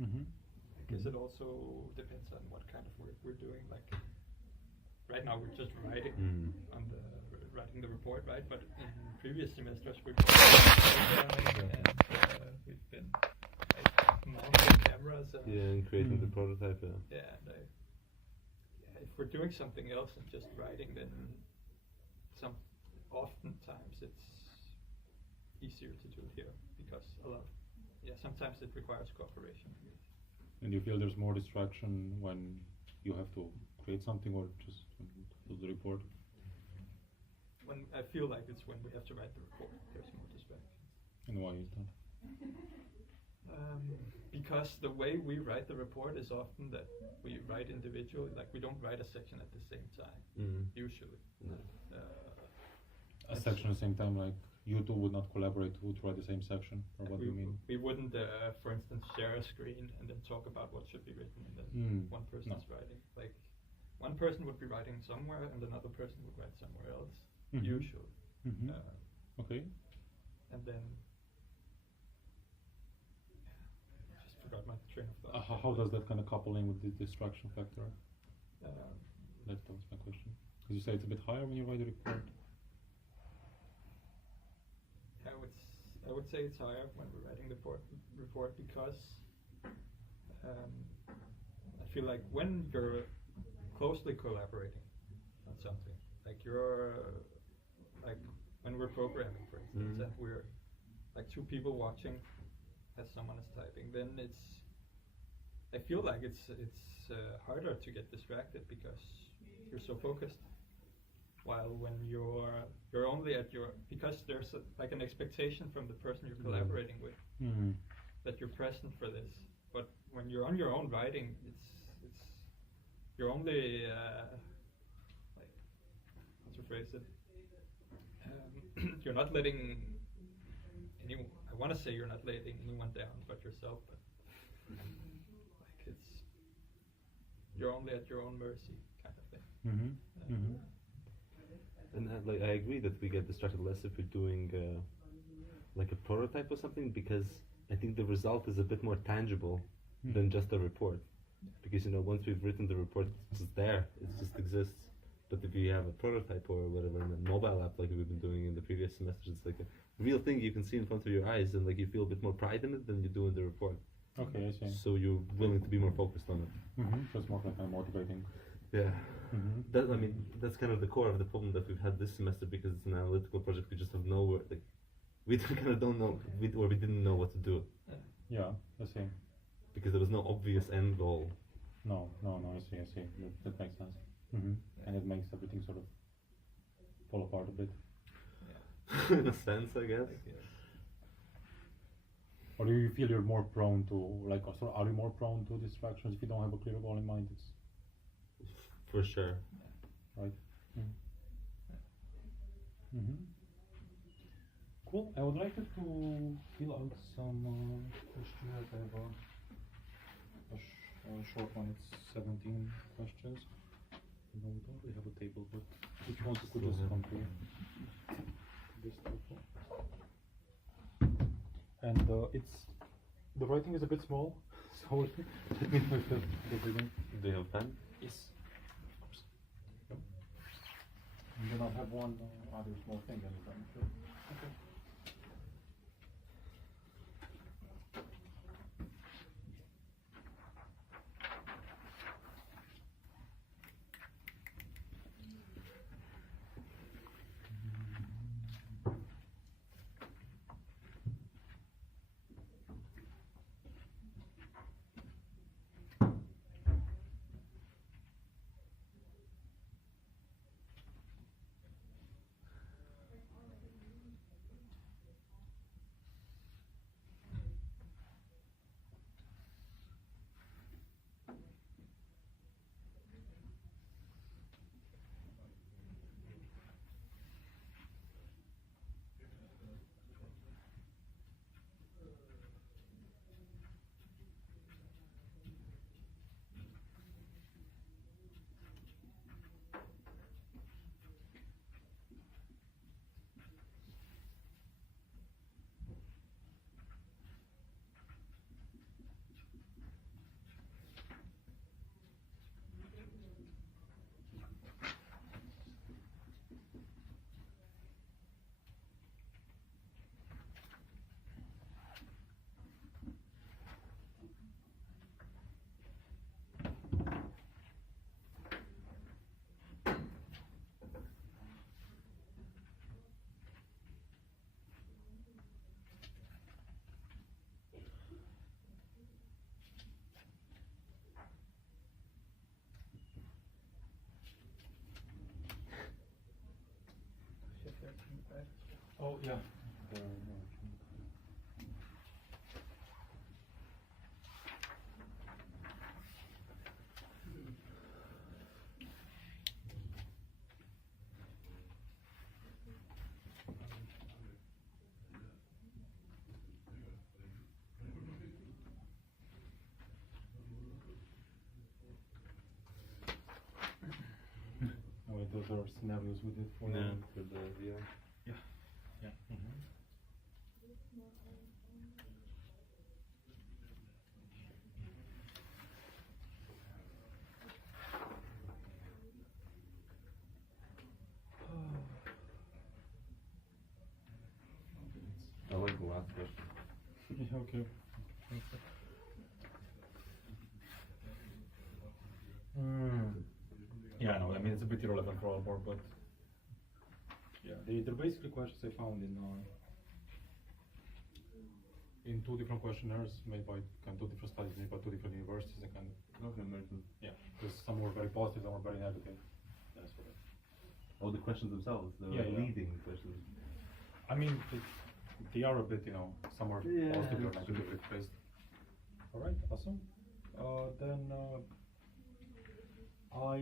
I guess it also depends on what kind of work we're doing. Like right now, we're just writing writing the report, right? But in previous semesters, we've been we've been like mounting cameras and creating the prototype. Yeah, and if we're doing something else and just writing, then oftentimes it's easier to do here because sometimes it requires cooperation. And you feel there's more distraction when you have to create something or just do the report? When I feel like it's when we have to write the report, there's more distraction. And why is that? Because the way we write the report is often that we write individually, like we don't write a section at the same time, usually. A section at the same time, like you two would not collaborate to write the same section, or what do you mean? We wouldn't, for instance, share a screen and then talk about what should be written, and then one person's writing. Like one person would be writing somewhere, and another person would write somewhere else, usually. Okay. And then I just forgot my train of thought. How does that kind of couple in with the distraction factor? That was my question. Because you say it's a bit higher when you write a report. I would say it's higher when we're writing the report because I feel like when you're closely collaborating on something, like when we're programming, for instance, and we're like two people watching as someone is typing, then I feel like it's harder to get distracted because you're so focused. While when you're only at because there's like an expectation from the person you're collaborating with that you're present for this. But when you're on your own writing, you're only like, how to phrase it? You're not letting anyone. I want to say you're not letting anyone down but yourself. But like you're only at your own mercy, kind of thing. And like I agree that we get distracted less if we're doing like a prototype or something, because I think the result is a bit more tangible than just a report. Because once we've written the report, it's just there, it just exists. But if you have a prototype or whatever in a mobile app like we've been doing in the previous semesters, it's like a real thing you can see in front of your eyes, and like you feel a bit more pride in it than you do in the report. Okay, I see. So you're willing to be more focused on it. So it's more like kind of motivating. Yeah. That's kind of the core of the problem that we've had this semester, because it's an analytical project. We just have nowhere, like, we kind of don't know, we didn't know what to do. Yeah, I see. Because there was no obvious end goal. No, I see. That makes sense. And it makes everything sort of fall apart a bit. Yeah. In a sense, I guess. Or do you feel you're more prone to, like, or are you more prone to distractions if you don't have a clear goal in mind? It's for sure. Right. Cool. I would like you to fill out some questionnaires. I have a short one. It's 17 questions. No, we don't really have a table, but if you want to put this onto this table. And the writing is a bit small, so let me know if you're reading. Do you have pen? Yes. And then I'll have one other small thing anytime. Sure. Okay. scenarios with it for Yeah, now. for the VR. Yeah. Mm-hmm. I like the last question. Yeah, okay. Yeah, I know. I mean, it's a bit irrelevant for our board, but yeah, they're basically questions I found in two different questionnaires made by kind of two different studies made by two different universities. And kind of Okay, amazing. yeah, because some were very positive, some were very negative. That's what. Oh, the questions themselves, the Yeah, yeah. leading questions. I mean, they are a bit, some are Yeah, positive or that's true. negatively based. All right, awesome. Then I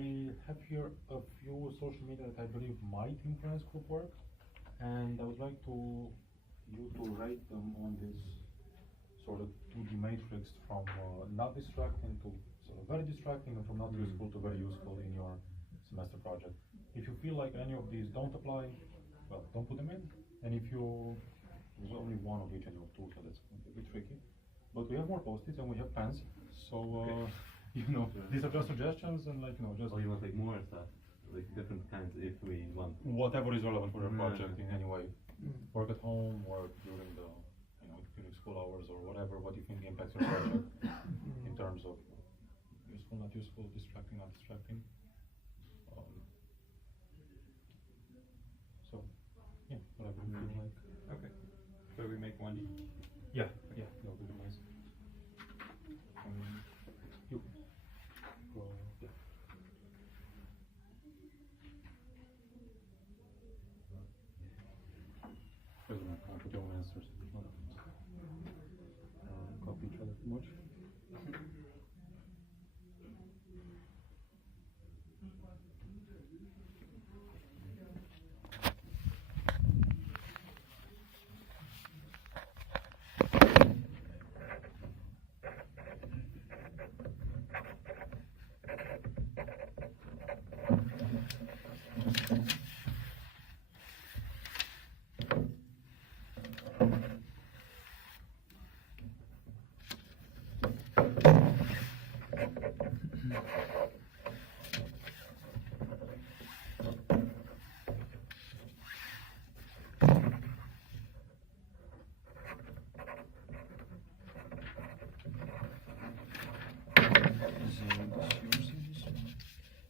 have here a few social media that I believe might influence group work, and I would like you to rate them on this sort of 2D matrix from not distracting to sort of very distracting, and from not useful to very useful in your semester project. If you feel like any of these don't apply, well, don't put them in. And if there's only one of each and you have two, so that's going to be a bit tricky. But we have more post-its and we have pens, so these are just suggestions and just Oh, you want like more stuff, like different kinds if we want. whatever is relevant for your Yeah. project in any way. Work at home, work during during school hours or whatever. What you think impacts your project in terms of useful, not useful, distracting, not distracting. So, yeah, whatever you feel like. Okay. So we make one each. Yeah, that would be nice. You go. Yeah. Doesn't matter. I'll put your own answers. Copy each other too much.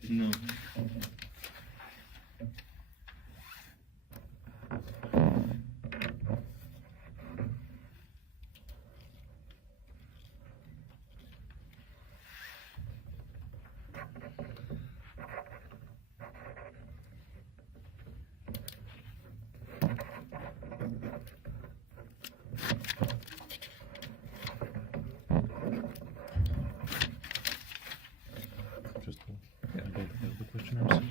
No. Just the questionnaires.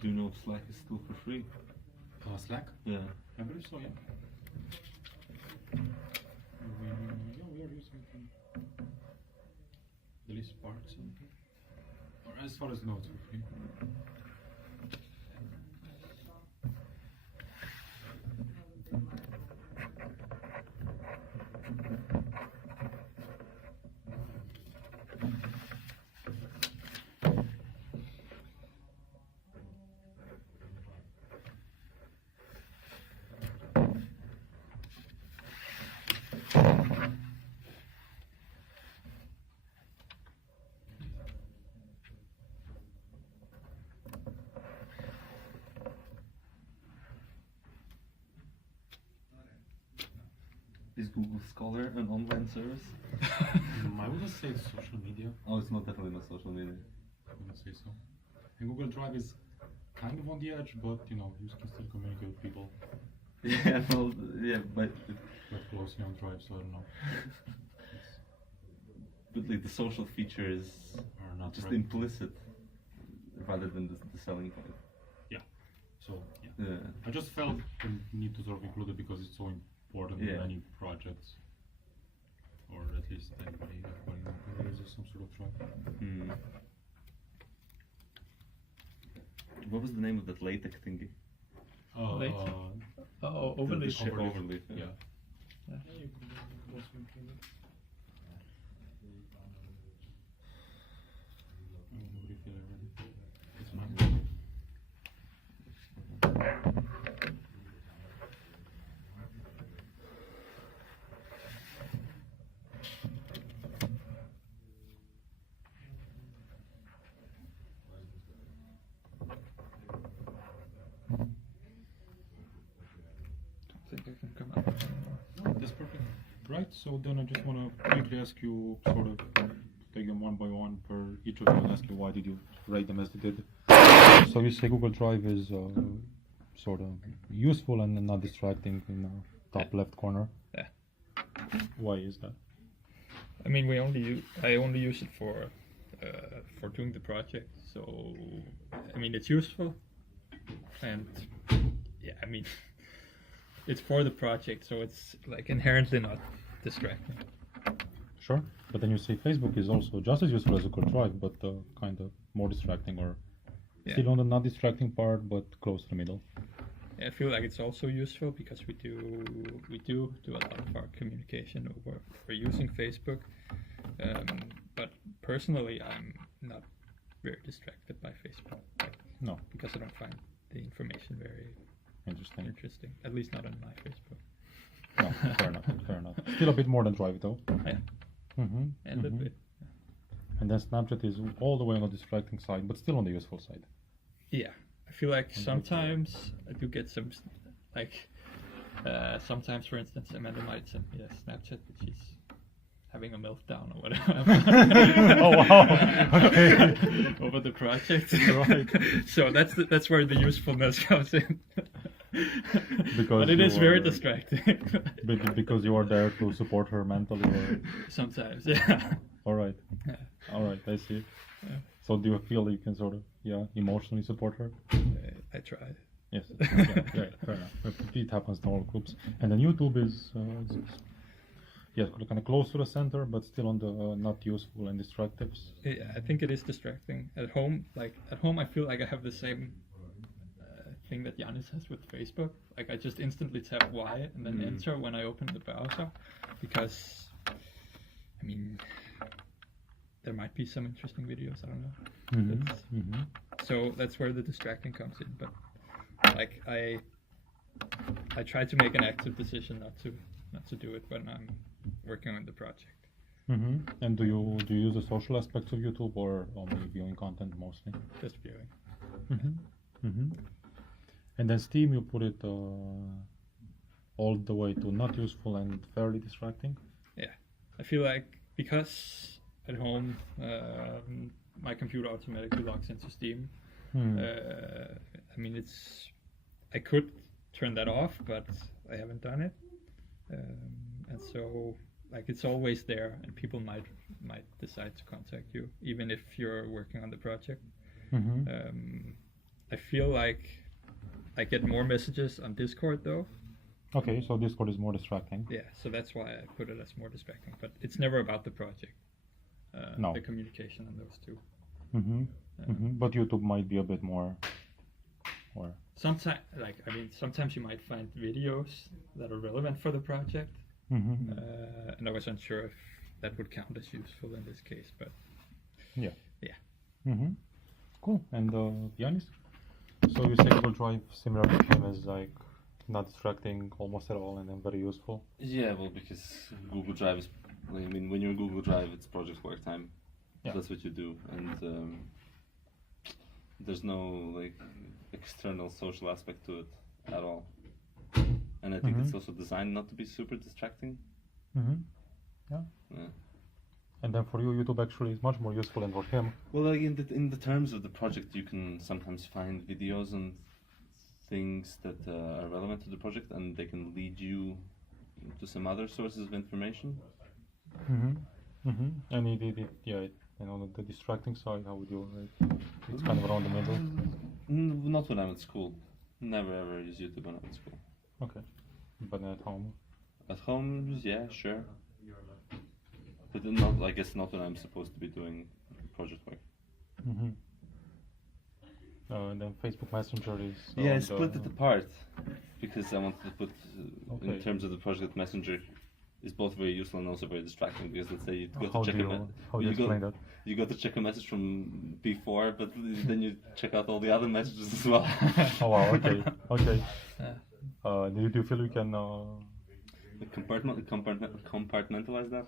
Do you know if Slack is still for free? Slack? Yeah. I believe so, yeah. We are using at least parts of it. Or as far as notes for free. Is Google Scholar an online service? I wouldn't say it's social media. Oh, it's not definitely not social media. I wouldn't say so. And Google Drive is kind of on the edge, but you can still communicate with people Yeah, well, yeah, but quite closely on Drive, so I don't know. but like the social features Are not just right. implicit. rather than the selling point. So Yeah. I just felt the need to sort of include it because it's so important in Yeah. many projects, or at least anybody who uses some sort of track. Mm. What was the name of that LaTeX thingy? Late? Oh, The overleaf. ship overleaf. Yeah. Nobody feel it ready. It's fine. I think I can come up with some more. That's perfect. Right, so then I just want to quickly ask you, sort of take them one by one per each of you and ask you why did you rate them as they did. So you say Google Drive is sort of useful and not distracting in the top left corner. Yeah. Why is that? I mean, I only use it for doing the project. So, I mean, it's useful, and yeah, I mean, it's for the project, so it's like inherently not distracting. Sure, but then you say Facebook is also just as useful as a Google Drive, but kind of more distracting, or still on the not distracting part, but close to the middle. Yeah, I feel like it's also useful because we do a lot of our communication over using Facebook. But personally, I'm not very distracted by Facebook. No. Because I don't find the information very interesting. At least not on my Facebook. No, fair enough, fair enough. Still a bit more than Drive though. Yeah. And a bit. And then Snapchat is all the way on the distracting side, but still on the useful side. Yeah, I feel like sometimes I do get some, sometimes, for instance, Amanda might send me a Snapchat that she's having a meltdown or whatever. Oh wow! Okay. Over the project. Right. So that's where the usefulness comes in. Because but it is very are- distracting. Because you are there to support her mentally, or... Sometimes, yeah. All right. Yeah. All right, I see. Yeah. So do you feel you can sort of, emotionally support her? I try. Yes. Yeah, fair enough. It happens to all groups. And then YouTube is, kind of close to the center, but still on the not useful and distractive. Yeah, I think it is distracting. At home, I feel like I have the same thing that Janis has with Facebook. Like I just instantly tap Y and then enter when I open the browser, because, I mean, there might be some interesting videos. I don't know. So that's where the distracting comes in. But like I try to make an active decision not to do it when I'm working on the project. And do you use the social aspects of YouTube or only viewing content mostly? Just viewing. And then Steam, you put it all the way to not useful and fairly distracting? Yeah. I feel like because at home my computer automatically logs into Steam. I mean, I could turn that off, but I haven't done it. And so, like, it's always there, and people might decide to contact you, even if you're working on the project. I feel like I get more messages on Discord, though. Okay, so Discord is more distracting. Yeah, so that's why I put it as more distracting. But it's never about the project. No. The communication on those two. But YouTube might be a bit more... Or... Sometimes you might find videos that are relevant for the project. And I was unsure if that would count as useful in this case, but... Yeah. Cool. And Janis? So you say Google Drive similar to him as like not distracting almost at all and then very useful? Yeah, well, because Google Drive is, I mean, when you're in Google Drive, it's project work time. Yeah. That's what you do, and there's no like external social aspect to it at all. And I think it's also designed not to be super distracting. Yeah. And then for you, YouTube actually is much more useful than for him. Well, like in the terms of the project, you can sometimes find videos and things that are relevant to the project, and they can lead you to some other sources of information. And it the distracting side, how would you rate? It's kind of around the middle. Not when I'm at school. Never ever use YouTube when I'm at school. Okay, but then at home. At home, yeah, sure. But then not, I guess not when I'm supposed to be doing project work. Mm-hmm. And then Facebook Messenger is. Yeah, I split it apart because I wanted to put, in Okay. terms of the project, Messenger is both very useful and also very distracting. Because let's say you go How to do check you explain that? you go to check a message from before, but then you check out all the other messages as well. Oh wow, okay, okay. Yeah. Do you feel you can? Compartmentalize that?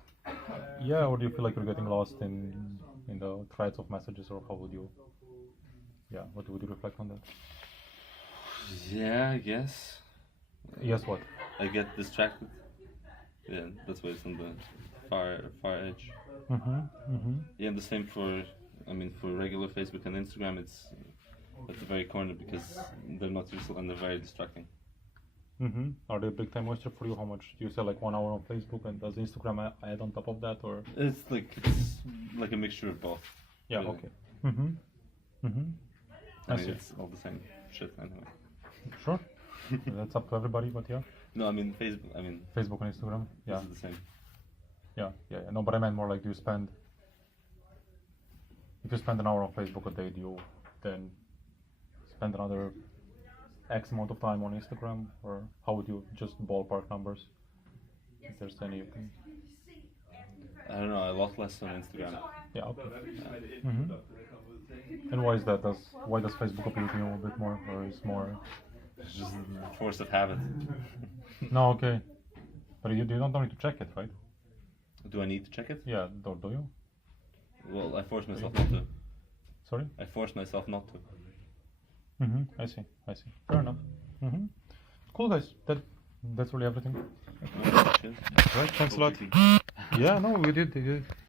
Yeah, or do you feel like you're getting lost in the threads of messages, or how would you? Yeah, what would you reflect on that? Yeah, I guess. Yes, what? I get distracted. Yeah, that's why it's on the far edge. Mm-hmm. Mm-hmm. Yeah, and the same for regular Facebook and Instagram. It's at the very corner because they're not useful and they're very distracting. Mm-hmm. Are they a big time waster for you? How much do you say? Like 1 hour on Facebook, and does Instagram add on top of that, or? It's like a mixture of both. Yeah. really. Okay. Mm-hmm. Mm-hmm. I I mean, see. it's all the same shit anyway. Sure. That's up to everybody, but yeah. No, I mean Facebook. I mean, Facebook and Instagram. Yeah. this is the same. Yeah. No, but I meant more like, do you spend? If you spend an hour on Facebook a day, do you then spend another X amount of time on Instagram, or how would you just ballpark numbers? If there's any you can. I don't know. A lot less on Instagram. Yeah. Okay. Mm-hmm. And why is that? Why does Facebook appeal to you a bit more, or is more? It's just force of habit. No, okay. But you don't need to check it, right? Do I need to check it? Yeah, do you? Well, I force myself not to. Sorry? I force myself not to. Mm-hmm. I see. Fair enough. Mm-hmm. Cool, guys. That's really everything. Cheers. Right, thanks a lot. Yeah, no, we did.